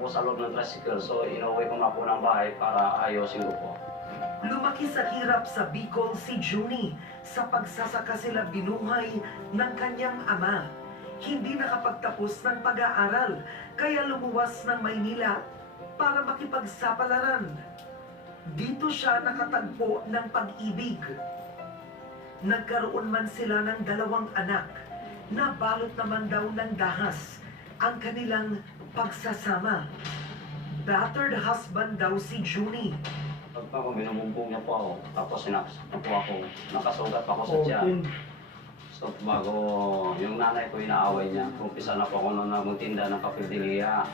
po sa loob ng tricycle. So, inuwi ko nga po ng bahay para ayusin ko po. Lumaki sa hirap sa Bicol si Junie. Sa pagsasaka sila binuhay ng kanyang ama. Hindi nakapagtapos ng pag-aaral, kaya lumuwas ng Maynila para makipagsapalaran. Dito siya nakatagpo ng pag-ibig. Nagkaroon man sila ng 2 anak, nabalot naman daw ng dahas ang kanilang pagsasama. Battered husband daw si Junie. Pag ako, binubumbong niya po ako, tapos sinaksak po ako, nakasugat ako sa tiyan. So, bago yung nanay ko inaaway niya, umpisa na po ako nung nagtinda ng kapildiliya.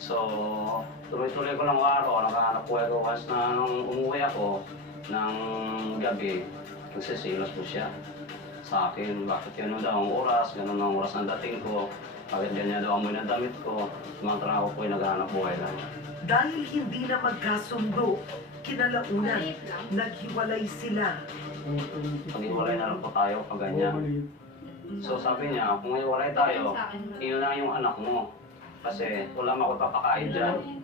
So, tuloy-tuloy ko lang araw, nakahanap po ako once na nung umuwi ako ng gabi, nagsisilos po siya sa akin. Bakit yun daw ang oras, ganun ang oras ng dating ko, bakit ganyan daw ang minadamit ko, samantala ako po yung naghahanap buhay lang. Dahil hindi na magkasundo, kinalaunan, naghiwalay sila. Pag-iwalay na lang po tayo pag ganyan. So sabi niya, kung iwalay tayo, yun lang yung anak mo. Kasi wala makapakain dyan.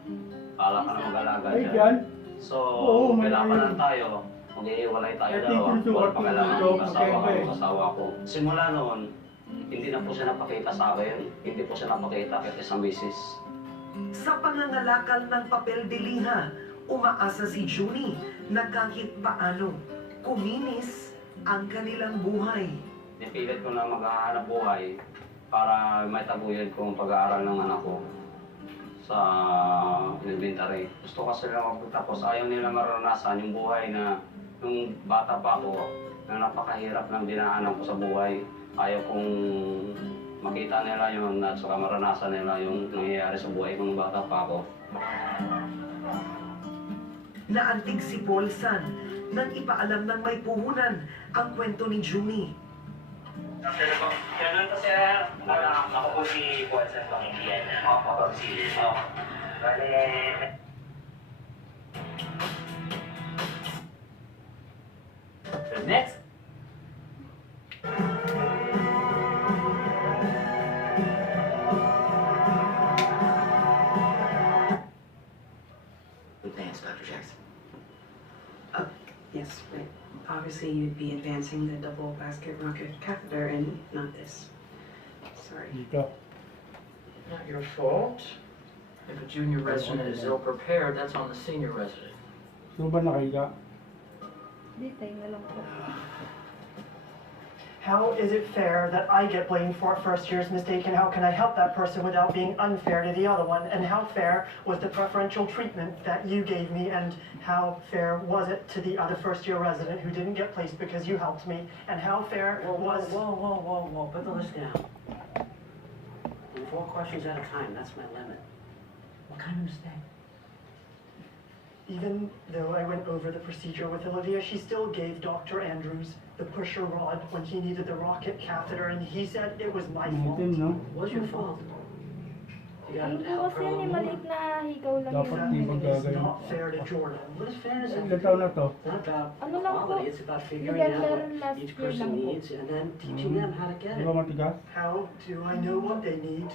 Pala ka na mag-alaga dyan. So, kailangan tayo. Mag-iwalay tayo daw. Wala pa kailangan ng asawa ko. Simula noon, hindi na po siya napakita sa akin. Hindi po siya napakita kahit isang bisis. Sa pangangalakal ng papel de liha, umaasa si Junie na kahit paano, kuminis ang kanilang buhay. Nipilit ko na maghahanap buhay para may taguyan ko ang pag-aaral ng anak ko sa elementary. Gusto kasi nila magtapos. Ayaw nila maranasan yung buhay na nung bata pa ako, na napakahirap ng dinaanan ko sa buhay. Ayaw kong makita nila yun at saka maranasan nila yung nangyayari sa buhay kung bata pa ako. Naantig si Paulsan nang ipaalam ng may puhunan ang kwento ni Junie. Ganun po sir, ako po si Paulsan Pangilian na pag-silip. Bale... Next! Advance, Dr. Jackson. Yes, right. Obviously, you'd be advancing the double basket rocket catheter and not this. Sorry. Not your fault. If a junior resident is ill-prepared, that's on the senior resident. Sino ba nakahiga? How is it fair that I get blamed for a first year's mistake, and how can I help that person without being unfair to the other one? And how fair was the preferential treatment that you gave me, and how fair was it to the other first-year resident who didn't get placed because you helped me? And how fair was... Whoa, put the list down. 4 questions at a time, that's my limit. What kind of mistake? Even though I went over the procedure with Olivia, she still gave Dr. Andrews the pusher rod when he needed the rocket catheter, and he said it was my fault. It was your fault. You got to help her a little more. It's not fair to Jordan. What is fairness? Ilan taon na to? It's not about Ano lang po, quality, it's about figuring nag-learn out last what each year person lang po. needs and then teaching them how to get Di it. ba matigas? How do I know what they need?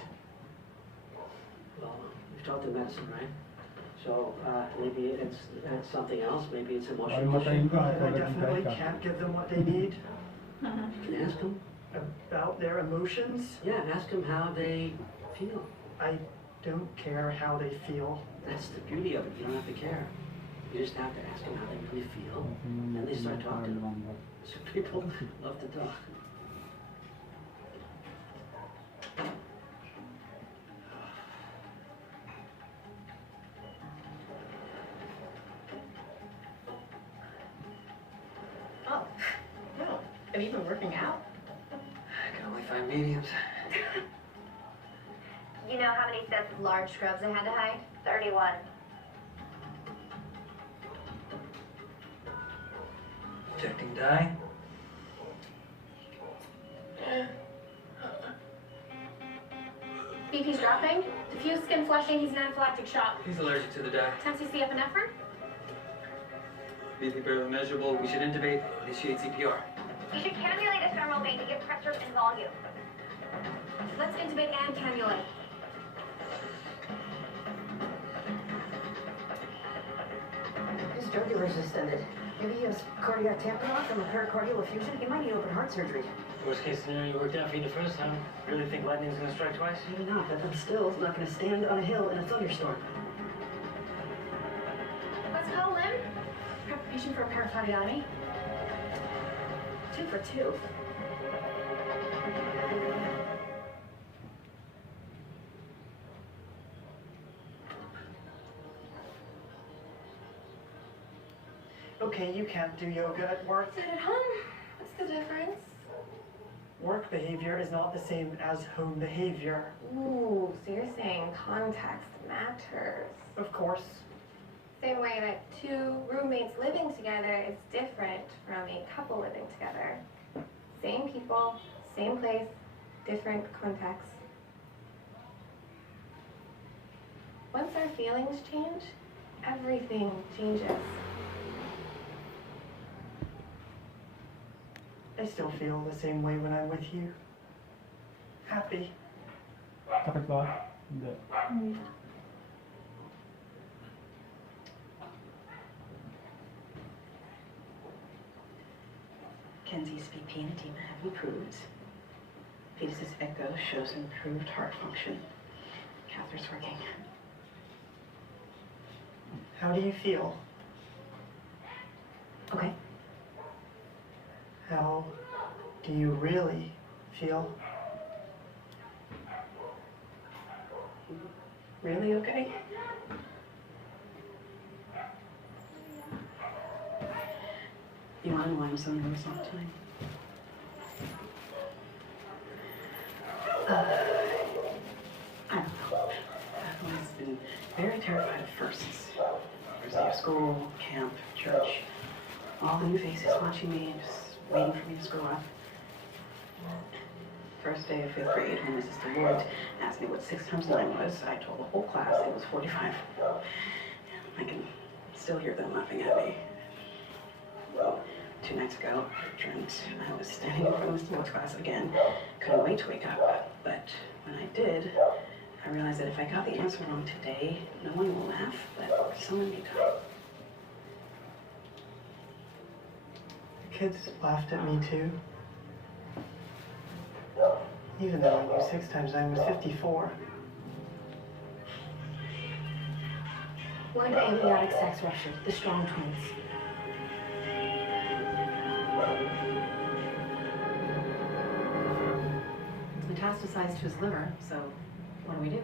Well, you've taught them medicine, right? So maybe it's something else, maybe it's Ay, emotional matayin issue. ka. I definitely can't give them what they need. You can ask them. About their emotions, Yeah, ask them how they feel. I don't care how they feel. That's the beauty of it. You don't have to care. You just have to ask them how they really feel, and they start talking. So people love to talk. Oh, no. Have you been working out? I can only find mediums. You know how many sets of large scrubs I had to hide? 31. Injecting dye. BP's dropping. Diffuse skin flushing. He's in anaphylactic shock. He's allergic to the dye. 10 cc epinephrine. BP barely measurable. We should intubate, initiate CPR. You should cannulate a femoral vein to get pressure and volume. Let's intubate and cannulate. circulars distended. Maybe he has cardiac tamponade from a pericardial effusion. He might need open heart surgery. Worst case scenario worked out for you the first time. Really think lightning's gonna strike twice? Maybe not, but I'm still not going to stand on a hill in a thunderstorm. Let's call Lim. Preparation for a pericarditis. 2 for 2. Okay, you can't do yoga at work. Sit at home. What's the difference? Work behavior is not the same as home behavior. Ooh, so you're saying context matters. Of course. Same way that 2 roommates living together is different from a couple living together. Same people, same place, different context. Once our feelings change, everything changes. I still feel the same way when I'm with you. Happy. Sakit ba? Hindi. Kenzie's BP and edema have improved. Fetus's echo shows improved heart function. Catheter's working. How do you feel? Okay. How do you really feel? Really okay? You want to unwind some of sometime? I don't know. I've always been very terrified of firsts. First day of school, camp, church. All the new faces watching me and just waiting for me to screw up. First day of 5th grade, when Mrs. DeWard asked me what 6 times 9 was, I told the whole class it was 45. I can still hear them laughing at me. 2 nights ago, I was standing in front of Mr. DeWard's class again. Couldn't wait to wake up, but when I did, I realized that if I got the answer wrong today, no one will laugh, but someone may die. The kids laughed at me too. Even though I knew 6 times 9 was 54. One amniotic sex rupture, the strong twins. It's metastasized to his liver, so what do?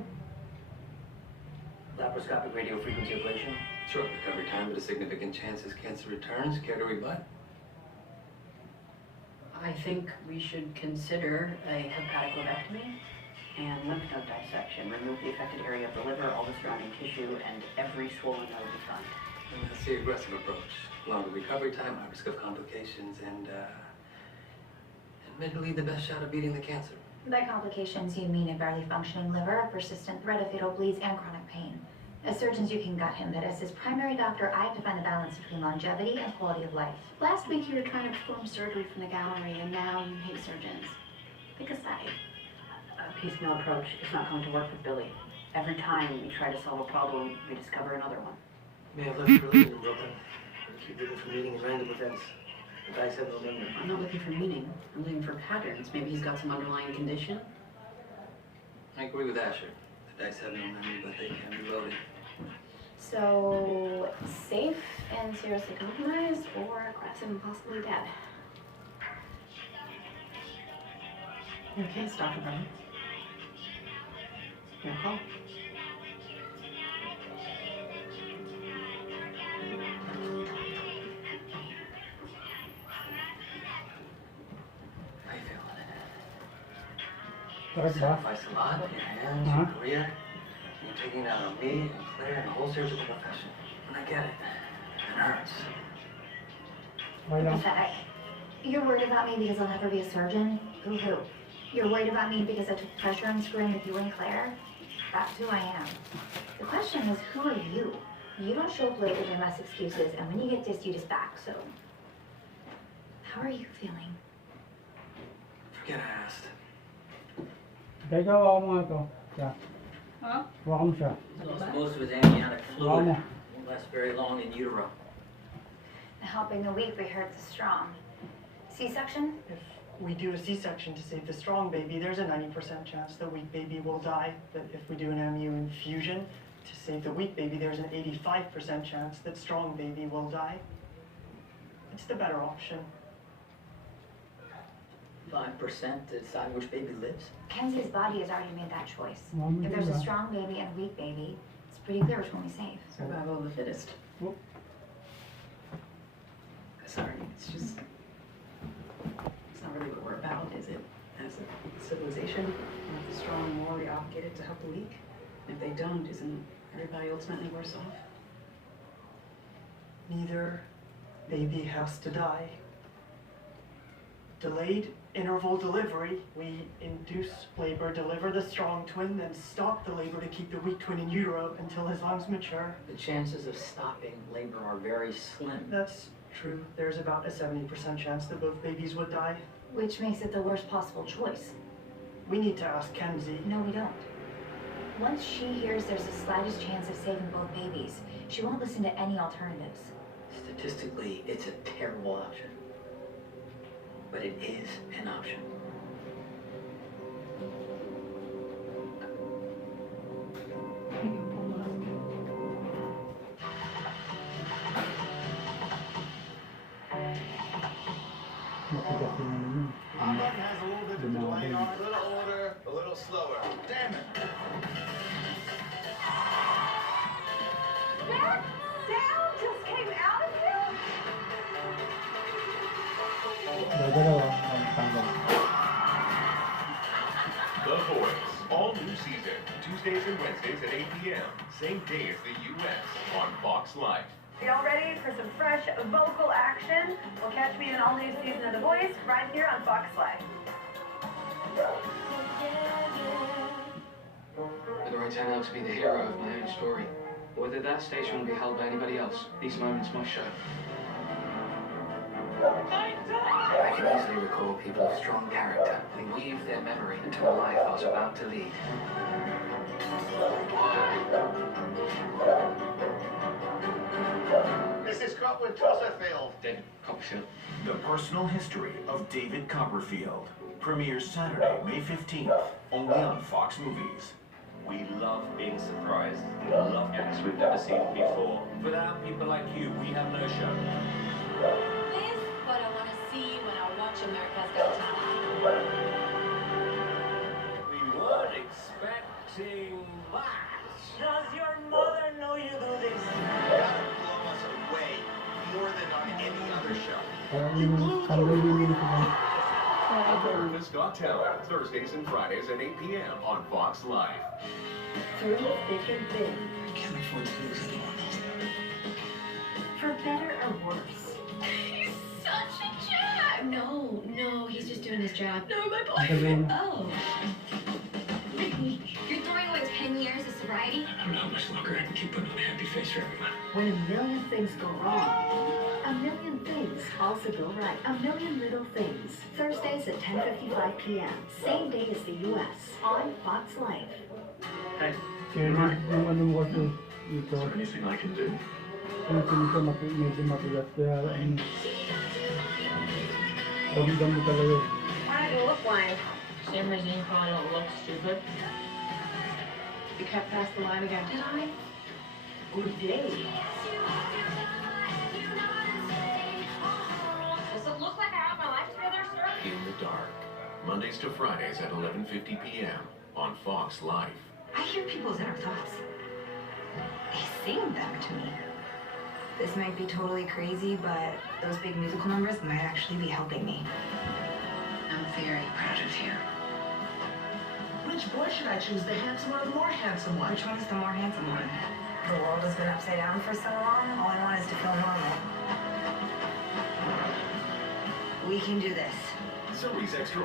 Laparoscopic radiofrequency ablation. Short recovery time, but a significant chance as cancer returns. Care to rebut? I think we should consider a hepatic lobectomy and lymph node dissection. Remove the affected area of the liver, all the surrounding tissue, and every swollen node we find. And that's the aggressive approach. Longer recovery time, high risk of complications, and admittedly the best shot of beating the cancer. By complications, you mean a barely functioning liver, a persistent threat of fatal bleeds, and chronic pain. As surgeons, you can gut him, but as his primary doctor, I have to find the balance between longevity and quality of life. Last week you were trying to perform surgery from the gallery, and now you hate surgeons. Pick a side. A piecemeal approach is not going to work with Billy. Every time we try to solve a problem, we discover another one. May have left religion in Brooklyn. I keep looking for meaning in random events. The dice have no memory. I'm not looking for meaning. I'm looking for patterns. Maybe he's got some underlying condition. I agree with Asher. The dice have no memory, but they can be loaded. So, safe and seriously compromised, or aggressive and possibly dead? Your case, Dr. Brown. Your call. How you feeling? Sakit ba? Sacrifice a lot, your hands, your career. You're taking it out on me and Claire and the whole surgical profession. And I get it. It hurts. Okay lang. Pathetic. You're worried about me because I'll never be a surgeon? Boo-hoo. You're worried about me because I took pleasure in screwing with you and Claire? That's who I am. The question is, who are you? You don't show up late with your mess excuses, and when you get dissed, you just back, so... How are you feeling? Forget I asked. Teka, hawakan mo nga ito. Siya. Huh? Hawakan mo siya. Lost most of his amniotic Hawakan fluid. mo. Won't last very long in utero. Helping the weak, we hurt the strong. C-section? If we do a C-section to save the strong baby, there's a 90% chance the weak baby will die. But if we do an MU infusion to save the weak baby, there's an 85% chance that strong baby will die. It's the better option. 5% to decide which baby lives? Kenzie's body has already made that choice. Mom, If there's a yeah. strong baby and a weak baby, it's pretty clear which one we save. Survival of the fittest. Oh. Sorry, it's just, it's not really what we're about, is it? As a civilization, if the strong are morally obligated to help the weak. If they don't, isn't everybody ultimately worse off? Neither baby has to die. Delayed interval delivery, we induce labor, deliver the strong twin, then stop the labor to keep the weak twin in utero until his lungs mature. The chances of stopping labor are very slim. That's true. There's about a 70% chance that both babies would die. Which makes it the worst possible choice. We need to ask Kenzie. No, we don't. Once she hears there's the slightest chance of saving both babies, she won't listen to any alternatives. Statistically, it's a terrible option. But it is an option. Matigas yung ano yun. Our button has a little bit of delay on it. Dumabog. A little order, a little slower. Damn it. That sound just came out of you? Dalawa ang tanggal. The Voice, all new season, Tuesdays and Wednesdays at 8 p.m. Same day as the U.S. on Fox Life. Y'all ready for some fresh vocal action? Well, catch me in an all-new season of The Voice right here on Fox Life. Whether I turn out to be the hero of my own story, or whether that stage won't be held by anybody else, these moments must show. I can easily recall people of strong character. We weave their memory into a life I was about to lead. Mrs. Copperfield. David Copperfield. The Personal History of David Copperfield premieres Saturday, May 15th, only on Fox Movies. We love being surprised. We love acts we've never seen before. Without people like you, we have no show. This is what I want to see when I watch America's Got Talent. We weren't expecting that. Does your mother know you do this? You gotta blow us away more than on any other show. Yung tanggal yung uniform. America's Got Talent, Thursdays and Fridays at 8 p.m. on Fox Life. Through thick and thin. I can't afford to lose anyone else. For better or worse. He's such a jerk! No, he's just doing his job. No, my boyfriend. Oh. You're throwing away 10 years of sobriety? I don't know how much longer I can keep putting on a happy face for everyone. When a million things go wrong, a million things also go right. A Million Little Things. Thursdays at 10:55 p.m. Same day as the U.S. on Fox Life. Hey, Kaya yung ano mo kasi is dito. there anything I can do? Yung sinito medyo matigas. Kaya ramdam mo talaga. Why do you look blind? Same reason you probably don't look stupid. You kept past the line again. Did I? Good day. Does it look like I have my life together, sir? In the Dark, Mondays to Fridays at 11:50 p.m. on Fox Life. I hear people's inner thoughts. They sing them to me. This might be totally crazy, but those big musical numbers might actually be helping me. I'm very proud of you. Which boy should I choose, the handsome or the more handsome one? Which one's the more handsome one? The world has been upside down for so long. All I want is to feel normal. We can do this. Zoe's Extra